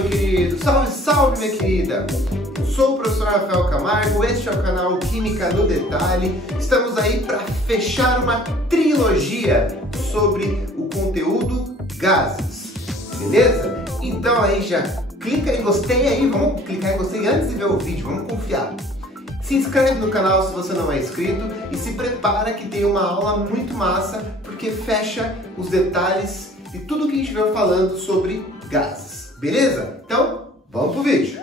meu querido? Salve, salve, minha querida! Eu sou o professor Rafael Camargo, este é o canal Química no Detalhe. Estamos aí para fechar uma trilogia sobre o conteúdo gases, beleza? Então aí já clica em gostei aí, vamos clicar em gostei antes de ver o vídeo, vamos confiar. Se inscreve no canal se você não é inscrito e se prepara que tem uma aula muito massa, porque fecha os detalhes de tudo que a gente veio falando sobre gases, beleza? Então, vamos pro vídeo!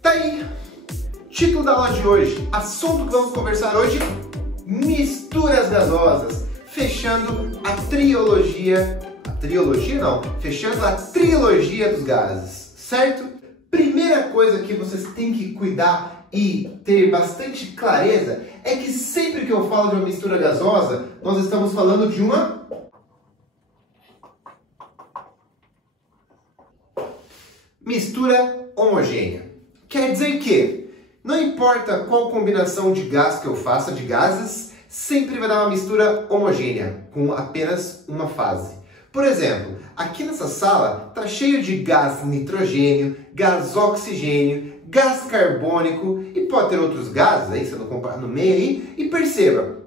Tá aí! Título da aula de hoje, assunto que vamos conversar hoje, misturas gasosas, fechando a trilogia fechando a trilogia dos gases, certo? Primeira coisa que vocês têm que cuidar e ter bastante clareza é que sempre que eu falo de uma mistura gasosa, nós estamos falando de uma mistura homogênea. Quer dizer que não importa qual combinação de gás que eu faça, de gases, sempre vai dar uma mistura homogênea, com apenas uma fase. Por exemplo, aqui nessa sala está cheio de gás nitrogênio, gás oxigênio, gás carbônico e pode ter outros gases aí, se eu não comparar no meio aí. E perceba,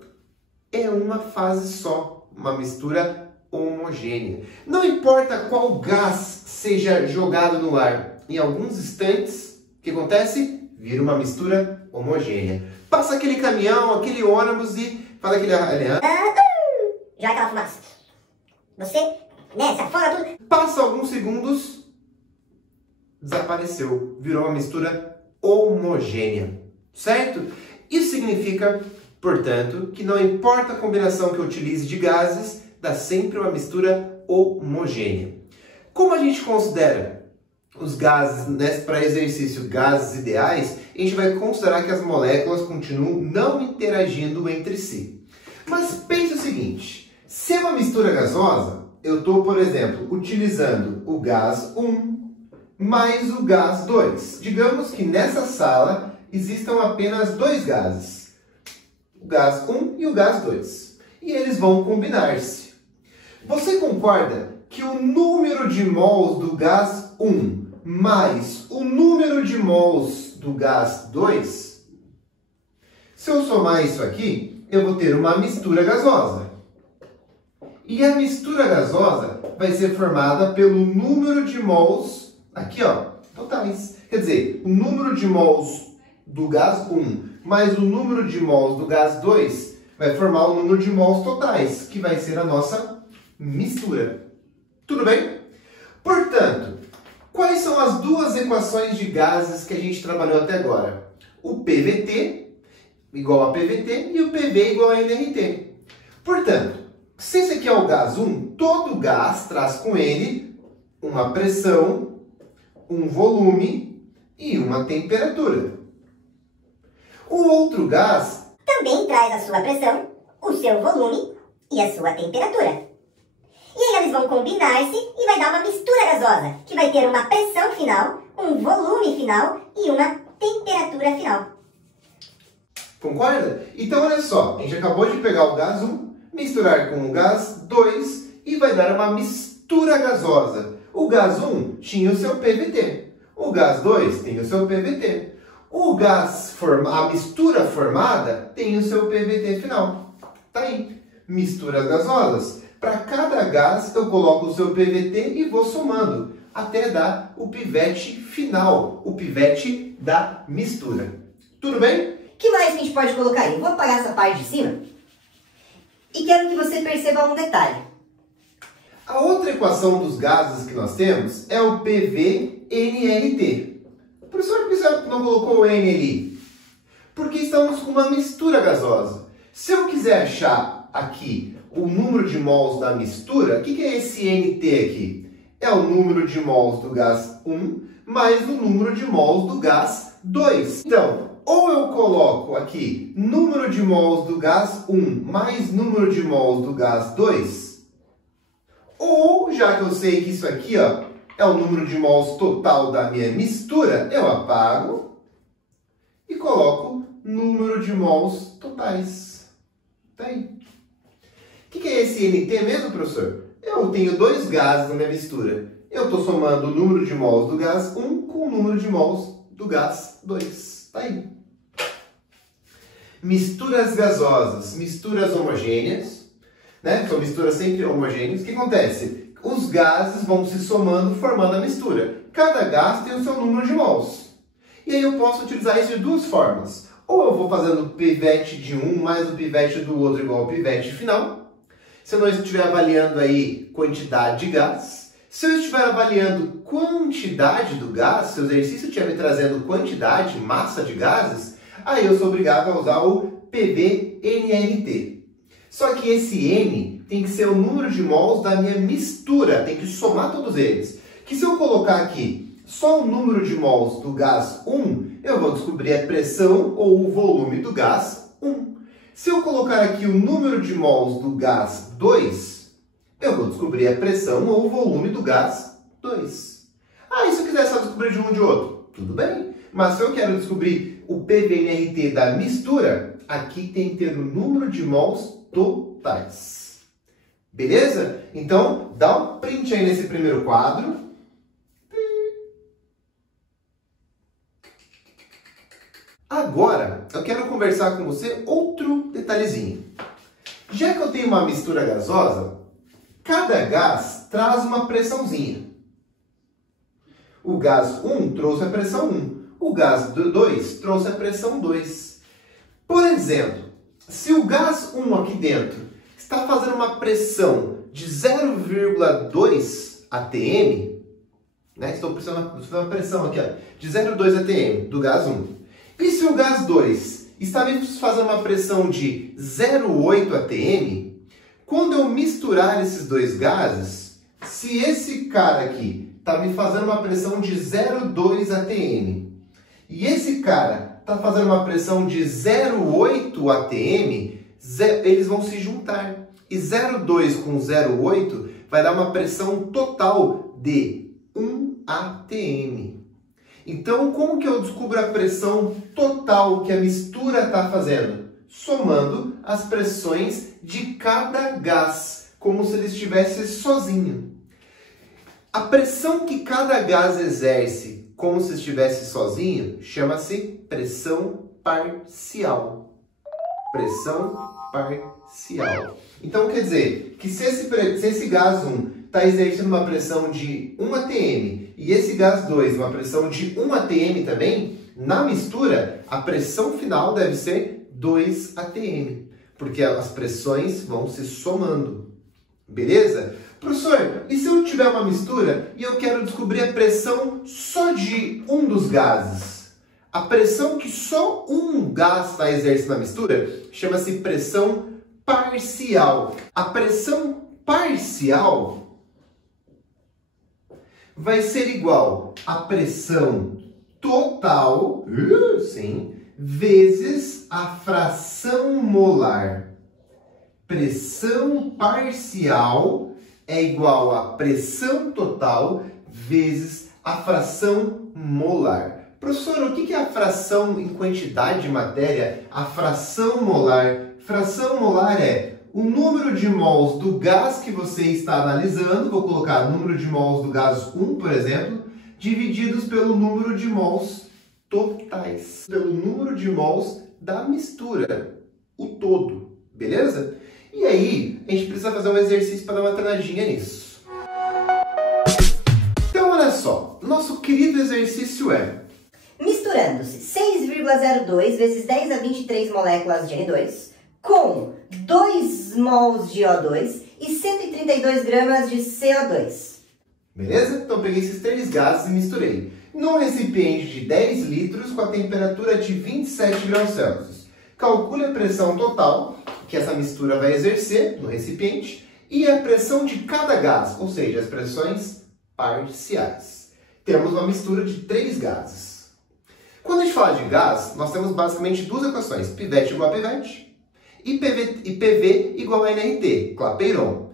é uma fase só, uma mistura homogênea. Não importa qual gás seja jogado no ar, em alguns instantes, o que acontece? Vira uma mistura homogênea. Passa aquele caminhão, aquele ônibus e faz aquele... Já aquela fumaça. Você, né, se afoga tudo. Passa alguns segundos, desapareceu. Virou uma mistura homogênea, certo? Isso significa, portanto, que não importa a combinação que eu utilize de gases, dá sempre uma mistura homogênea. Como a gente considera os gases, né, para exercício, gases ideais, a gente vai considerar que as moléculas continuam não interagindo entre si. Mas pense o seguinte, se é uma mistura gasosa, eu estou, por exemplo, utilizando o gás 1 mais o gás 2. Digamos que nessa sala existam apenas dois gases, o gás 1 e o gás 2. E eles vão combinar-se. Você concorda que o número de mols do gás 1 mais o número de mols do gás 2, se eu somar isso aqui, eu vou ter uma mistura gasosa. E a mistura gasosa vai ser formada pelo número de mols, aqui ó, totais. Quer dizer, o número de mols do gás 1 mais o número de mols do gás 2 vai formar o número de mols totais, que vai ser a nossa mistura. Tudo bem? Portanto, quais são as duas equações de gases que a gente trabalhou até agora? O PVT igual a PVT e o PV igual a nRT. Portanto, se esse aqui é o gás 1, todo gás traz com ele uma pressão, um volume e uma temperatura. O outro gás também traz a sua pressão, o seu volume e a sua temperatura. E aí eles vão combinar-se e vai dar uma mistura gasosa, que vai ter uma pressão final, um volume final e uma temperatura final. Concorda? Então olha só, a gente acabou de pegar o gás 1, misturar com o gás 2 e vai dar uma mistura gasosa. O gás 1 tinha o seu PVT, o gás 2 tem o seu PVT. A mistura formada tem o seu PVT final. Tá aí, misturas gasosas. Para cada gás eu coloco o seu PVT e vou somando, até dar o pivete final, o pivete da mistura. Tudo bem? O que mais que a gente pode colocar aí? Eu vou apagar essa parte de cima. E quero que você perceba um detalhe. A outra equação dos gases que nós temos é o PV-NRT. O professor, por que você não colocou o N ali? Porque estamos com uma mistura gasosa. Se eu quiser achar aqui o número de mols da mistura, o que é esse NT aqui? É o número de mols do gás 1 mais o número de mols do gás 2. Então, ou eu coloco aqui número de mols do gás 1 mais número de mols do gás 2, ou já que eu sei que isso aqui ó, é o número de mols total da minha mistura, eu apago e coloco número de mols totais. Tá aí. O que é esse NT mesmo, professor? Eu tenho dois gases na minha mistura. Eu estou somando o número de mols do gás 1 com o número de mols do gás 2. Tá aí. Misturas gasosas, misturas homogêneas, né? São misturas sempre homogêneas. O que acontece? Os gases vão se somando, formando a mistura. Cada gás tem o seu número de mols. E aí eu posso utilizar isso de duas formas. Ou eu vou fazendo o pivete de um mais o pivete do outro igual ao pivete final. Se eu não estiver avaliando aí quantidade de gás. Se eu estiver avaliando quantidade do gás, se o exercício estiver me trazendo quantidade, massa de gases, aí eu sou obrigado a usar o PV-NNT. Só que esse N tem que ser o número de mols da minha mistura, tem que somar todos eles. Que se eu colocar aqui só o número de mols do gás 1, eu vou descobrir a pressão ou o volume do gás 1. Se eu colocar aqui o número de mols do gás 2, eu vou descobrir a pressão ou o volume do gás 2. E se eu quiser só descobrir de um ou de outro? Tudo bem. Mas se eu quero descobrir o PV-NRT da mistura, aqui tem que ter o número de mols totais. Beleza? Então, dá um print aí nesse primeiro quadro. Agora, eu quero conversar com você outro detalhezinho. Já que eu tenho uma mistura gasosa, cada gás traz uma pressãozinha. O gás 1 trouxe a pressão 1. O gás 2 trouxe a pressão 2. Por exemplo, se o gás 1 aqui dentro está fazendo uma pressão de 0,2 atm, né? Estou fazendo uma pressão aqui, ó, de 0,2 atm do gás 1. E se o gás 2 está me fazendo uma pressão de 0,8 atm, quando eu misturar esses dois gases, se esse cara aqui está me fazendo uma pressão de 0,2 atm e esse cara está fazendo uma pressão de 0,8 atm, eles vão se juntar. E 0,2 com 0,8 vai dar uma pressão total de 1 atm. Então, como que eu descubro a pressão total que a mistura está fazendo? Somando as pressões de cada gás, como se ele estivesse sozinho. A pressão que cada gás exerce, como se estivesse sozinho, chama-se pressão parcial. Pressão parcial. Então, quer dizer que se esse gás 1 está exercendo uma pressão de 1 atm e esse gás 2 uma pressão de 1 atm também, na mistura, a pressão final deve ser 2 atm, porque as pressões vão se somando. Beleza? Professor, e se eu tiver uma mistura e eu quero descobrir a pressão só de um dos gases? A pressão que só um gás está exercendo na mistura chama-se pressão parcial. A pressão parcial vai ser igual à pressão total, sim, vezes a fração molar. Pressão parcial é igual a pressão total vezes a fração molar. Professor, o que é a fração em quantidade de matéria? A fração molar. Fração molar é o número de mols do gás que você está analisando, vou colocar o número de mols do gás 1, por exemplo, divididos pelo número de mols totais, pelo número de mols da mistura, o todo, beleza? E aí, a gente precisa fazer um exercício para dar uma treinadinha nisso. Então, olha só, nosso querido exercício é: misturando-se 6,02 vezes 10 a 23 moléculas de N2 com 2 mols de O2 e 132 gramas de CO2. Beleza? Então, peguei esses três gases e misturei. Num recipiente de 10 litros com a temperatura de 27 graus Celsius. Calcule a pressão total que essa mistura vai exercer no recipiente e a pressão de cada gás, ou seja, as pressões parciais. Temos uma mistura de 3 gases. Quando a gente fala de gás, nós temos basicamente duas equações: pivete igual a pivete e PV igual a nRT, Clapeyron.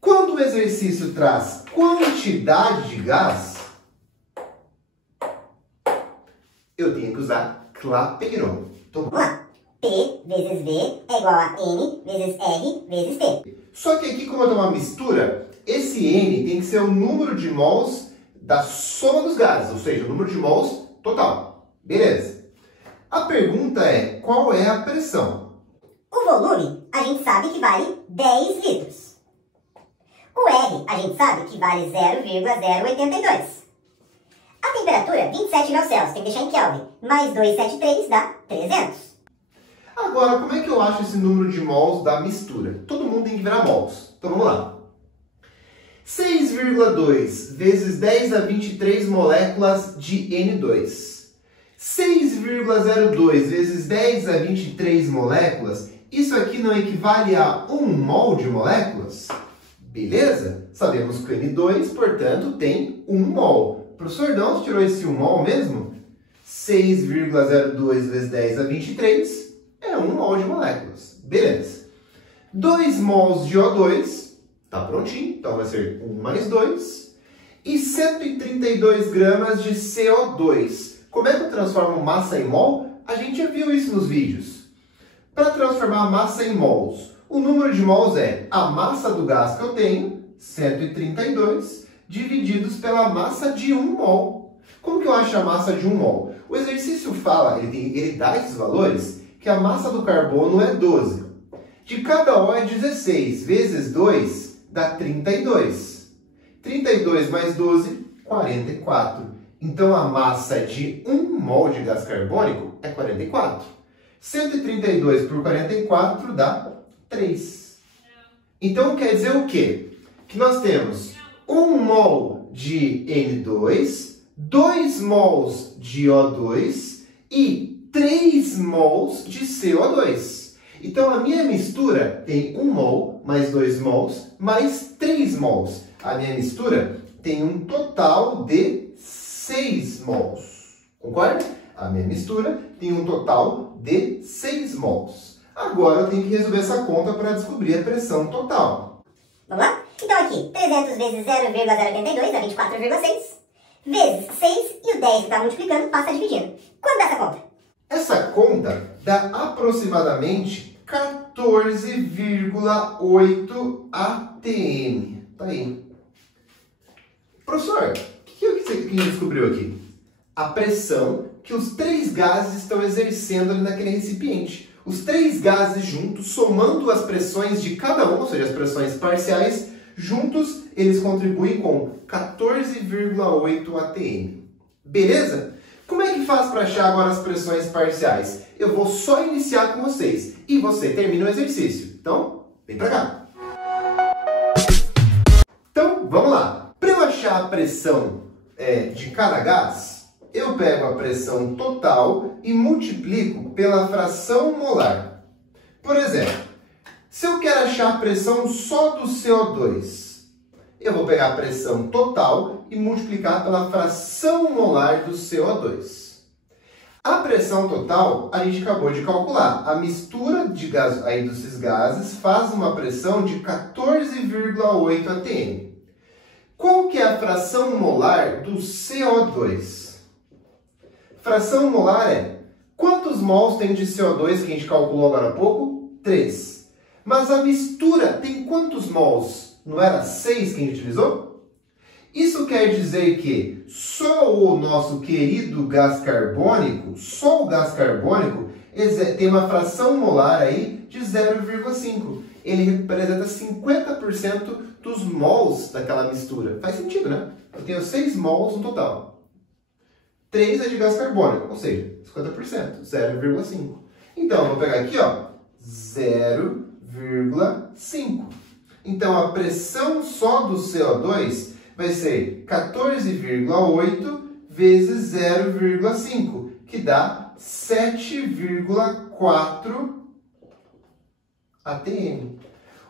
Quando o exercício traz quantidade de gás, eu tenho que usar Clapeyron. Então, Vamos lá. P vezes V é igual a N vezes R vezes T. Só que aqui, como eu tenho uma mistura, esse N tem que ser o número de mols da soma dos gases, ou seja, o número de mols total. Beleza. A pergunta é, qual é a pressão? O volume, a gente sabe que vale 10 litros. O R, a gente sabe que vale 0,082. A temperatura, 27 graus Celsius, tem que deixar em Kelvin, mais 273 dá 300. Agora, como é que eu acho esse número de mols da mistura? Todo mundo tem que virar mols. Então, vamos lá. 6,2 vezes 10 a 23 moléculas de N2. 6,02 vezes 10 a 23 moléculas, isso aqui não equivale a 1 mol de moléculas? Beleza? Sabemos que o N2, portanto, tem 1 mol. O professor Dãos tirou esse 1 mol mesmo? 6,02 vezes 10 a 23 é 1 mol de moléculas. Beleza. 2 mols de O2, tá prontinho, então vai ser 1 mais 2. E 132 gramas de CO2. Como é que eu transformo massa em mol? A gente já viu isso nos vídeos. Para transformar a massa em mols, o número de mols é a massa do gás que eu tenho, 132, divididos pela massa de 1 mol. Como que eu acho a massa de 1 mol? O exercício fala, ele dá esses valores, que a massa do carbono é 12. De cada O é 16, vezes 2 dá 32. 32 mais 12, 44. Então, a massa de 1 mol de gás carbônico é 44. 132 por 44 dá 3. Então, quer dizer o quê? Que nós temos 1 mol de N2, 2 mols de O2 e 3 mols de CO2. Então, a minha mistura tem 1 mol, mais 2 mols, mais 3 mols. A minha mistura tem um total de 6 mols. Concorda? A minha mistura tem um total de 6 mols. Agora eu tenho que resolver essa conta para descobrir a pressão total. Vamos lá? Então aqui, 300 vezes 0,082 dá 24,6. Vezes 6 e o 10 que está multiplicando passa dividindo. Quanto dá essa conta? Essa conta dá aproximadamente 14,8 atm. Tá aí. Professor, o que você descobriu aqui? A pressão que os 3 gases estão exercendo ali naquele recipiente. Os 3 gases juntos, somando as pressões de cada um, ou seja, as pressões parciais, juntos eles contribuem com 14,8 atm. Beleza? Como é que faz para achar agora as pressões parciais? Eu vou só iniciar com vocês e você termina o exercício. Então, vem para cá. Então, vamos lá. Para eu achar a pressão de cada gás, eu pego a pressão total e multiplico pela fração molar. Por exemplo, se eu quero achar a pressão só do CO2, eu vou pegar a pressão total e multiplicar pela fração molar do CO2. A pressão total, a gente acabou de calcular. A mistura de gás, aí desses gases faz uma pressão de 14,8 atm. Qual que é a fração molar do CO2? Fração molar é quantos mols tem de CO2 que a gente calculou agora há pouco? 3. Mas a mistura tem quantos mols? Não era 6 que a gente utilizou? Isso quer dizer que só o nosso querido gás carbônico, só o gás carbônico, tem uma fração molar aí de 0,5. Ele representa 50% dos mols daquela mistura. Faz sentido, né? Eu tenho 6 mols no total. 3 é de gás carbônico, ou seja, 50%, 0,5. Então, eu vou pegar aqui, ó, 0,5. Então, a pressão só do CO2 vai ser 14,8 vezes 0,5, que dá 7,4 atm.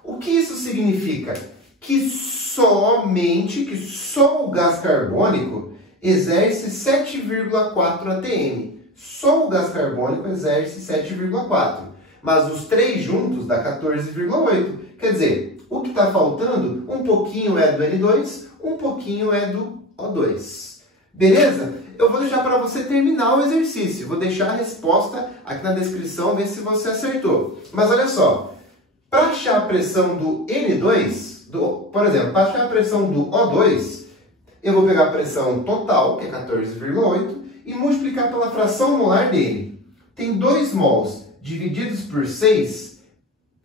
O que isso significa? Que só o gás carbônico exerce 7,4 atm. Só o gás carbônico exerce 7,4. Mas os 3 juntos dá 14,8. Quer dizer, o que está faltando, um pouquinho é do N2, um pouquinho é do O2. Beleza? eu vou deixar para você terminar o exercício. Vou deixar a resposta aqui na descrição, ver se você acertou. Mas olha só, para achar a pressão do N2, por exemplo, para achar a pressão do O2, eu vou pegar a pressão total, que é 14,8, e multiplicar pela fração molar dele. Tem 2 mols divididos por 6,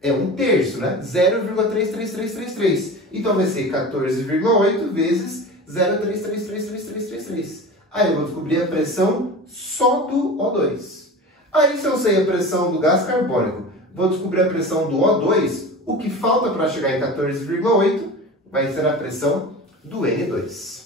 é 1/3, né? 0,33333. Então vai ser 14,8 vezes 0,3333333. Aí eu vou descobrir a pressão só do O2. Aí se eu sei a pressão do gás carbônico, vou descobrir a pressão do O2, o que falta para chegar em 14,8 vai ser a pressão do N2.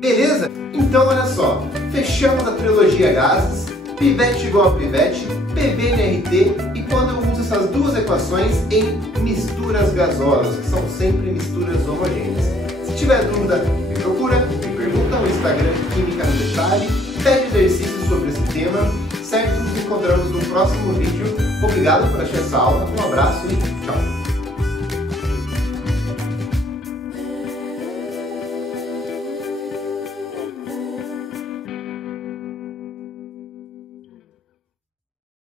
Beleza? Então olha só, fechamos a trilogia gases, pivete igual a pivete, PV/NRT e quando eu uso essas duas equações em misturas gasosas, que são sempre misturas homogêneas. Se tiver dúvida, me procura, me pergunta no Instagram Química no Detalhe, pede exercícios sobre esse tema, certo? Nos encontramos no próximo vídeo. Obrigado por assistir essa aula, um abraço e tchau!